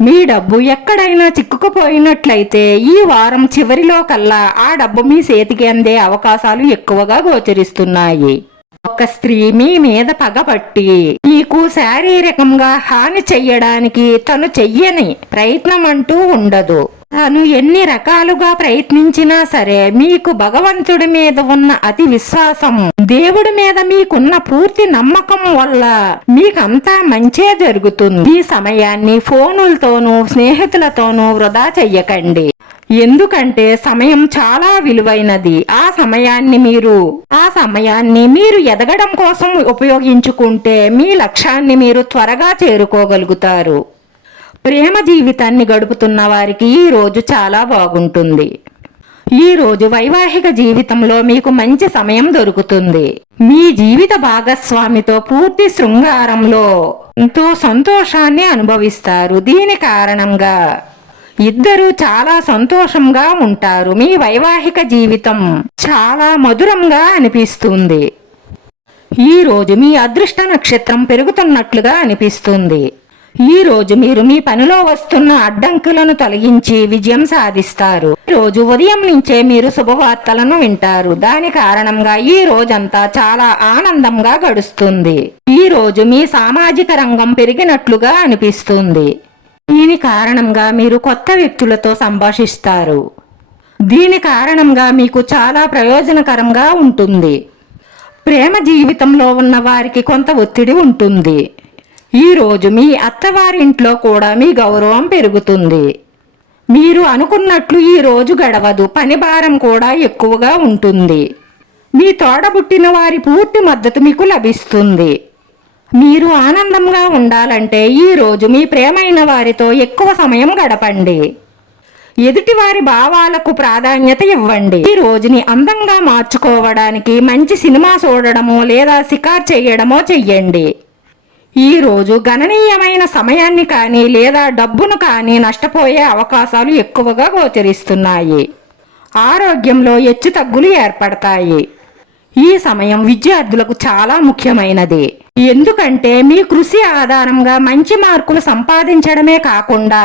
మీ డబ్బు ఎక్కడైనా చిక్కుకుపోయినట్లయితే ఈ వారం చివరిలో కల్లా ఆ డబ్బు మీ చేతికి అందే అవకాశాలు ఎక్కువగా గోచరిస్తున్నాయి. ఒక స్త్రీ మీ మీద పగపట్టి మీకు శారీరకంగా హాని చెయ్యడానికి తను చెయ్యని ప్రయత్నం అంటూ ఉండదు. తాను ఎన్ని రకాలుగా ప్రయత్నించినా సరే మీకు భగవంతుడి మీద ఉన్న అతి విశ్వాసం దేవుడి మీద మీకున్న పూర్తి నమ్మకం వల్ల మీకంతా మంచే జరుగుతుంది. ఈ సమయాన్ని ఫోనులతోనూ స్నేహితులతోనూ వృధా చెయ్యకండి. ఎందుకంటే సమయం చాలా విలువైనది. ఆ సమయాన్ని మీరు ఆ సమయాన్ని మీరు ఎదగడం కోసం ఉపయోగించుకుంటే మీ లక్ష్యాన్ని మీరు త్వరగా చేరుకోగలుగుతారు. ప్రేమ జీవితాన్ని గడుపుతున్న వారికి ఈ రోజు చాలా బాగుంటుంది. ఈ రోజు వైవాహిక జీవితంలో మీకు మంచి సమయం దొరుకుతుంది. మీ జీవిత భాగస్వామితో పూర్తి శృంగారంలో ఎంతో సంతోషాన్ని అనుభవిస్తారు. దీని కారణంగా ఇద్దరు చాలా సంతోషంగా ఉంటారు. మీ వైవాహిక జీవితం చాలా మధురంగా అనిపిస్తుంది. ఈ రోజు మీ అదృష్ట నక్షత్రం పెరుగుతున్నట్లుగా అనిపిస్తుంది. ఈ రోజు మీరు మీ పనిలో వస్తున్న అడ్డంకులను తొలగించి విజయం సాధిస్తారు. రోజు ఉదయం నుంచే మీరు శుభవార్తలను వింటారు. దాని కారణంగా ఈ రోజంతా చాలా ఆనందంగా గడుస్తుంది. ఈ రోజు మీ సామాజిక రంగం పెరిగినట్లుగా అనిపిస్తుంది. దీని కారణంగా మీరు కొత్త వ్యక్తులతో సంభాషిస్తారు. దీని కారణంగా మీకు చాలా ప్రయోజనకరంగా ఉంటుంది. ప్రేమ జీవితంలో ఉన్న వారికి కొంత ఒత్తిడి ఉంటుంది. ఈ రోజు మీ అత్తవారింట్లో కూడా మీ గౌరవం పెరుగుతుంది. మీరు అనుకున్నట్లు ఈ రోజు గడవదు. పని భారం కూడా ఎక్కువగా ఉంటుంది. మీ తోడబుట్టిన వారి పూర్తి మద్దతు మీకు లభిస్తుంది. మీరు ఆనందంగా ఉండాలంటే ఈ రోజు మీ ప్రేమైన వారితో ఎక్కువ సమయం గడపండి. ఎదుటివారి భావాలకు ప్రాధాన్యత ఇవ్వండి. ఈ రోజుని అందంగా మార్చుకోవడానికి మంచి సినిమా చూడడమో లేదా షికార్ చేయడమో చెయ్యండి. ఈ రోజు గణనీయమైన సమయాన్ని కానీ లేదా డబ్బును కానీ నష్టపోయే అవకాశాలు ఎక్కువగా గోచరిస్తున్నాయి. ఆరోగ్యంలో హెచ్చు తగ్గులు ఏర్పడతాయి. ఈ సమయం విద్యార్థులకు చాలా ముఖ్యమైనది. ఎందుకంటే మీ కృషి ఆధారంగా మంచి మార్కులు సంపాదించడమే కాకుండా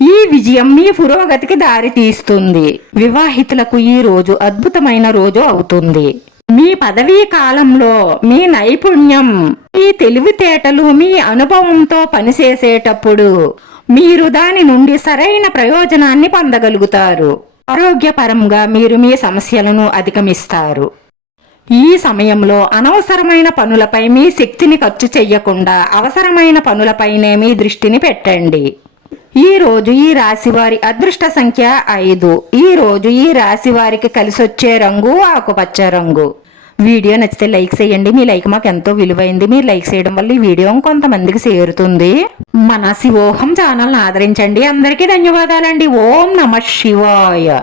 ఈ విజయం మీ పురోగతికి దారి తీస్తుంది వివాహితులకు ఈ రోజు అద్భుతమైన రోజు అవుతుంది. మీ పదవీ కాలంలో మీ నైపుణ్యం మీ తెలివితేటలు మీ అనుభవంతో పనిచేసేటప్పుడు మీరు దాని నుండి సరైన ప్రయోజనాన్ని పొందగలుగుతారు. ఆరోగ్యపరంగా మీరు మీ సమస్యలను అధిగమిస్తారు. ఈ సమయంలో అనవసరమైన పనులపై మీ శక్తిని ఖర్చు చెయ్యకుండా అవసరమైన పనులపైనే మీ దృష్టిని పెట్టండి. ఈ రోజు ఈ రాశి వారి అదృష్ట సంఖ్య ఐదు. ఈ రోజు ఈ రాశి వారికి కలిసొచ్చే రంగు ఆకుపచ్చ రంగు. వీడియో నచ్చితే లైక్ చేయండి. మీ లైక్ మాకు ఎంతో విలువైంది. మీరు లైక్ చేయడం వల్ల ఈ వీడియో కొంతమందికి చేరుతుంది. మన శివోహం ఛానల్ని ఆదరించండి. అందరికీ ధన్యవాదాలండి. ఓం నమ శివాయ.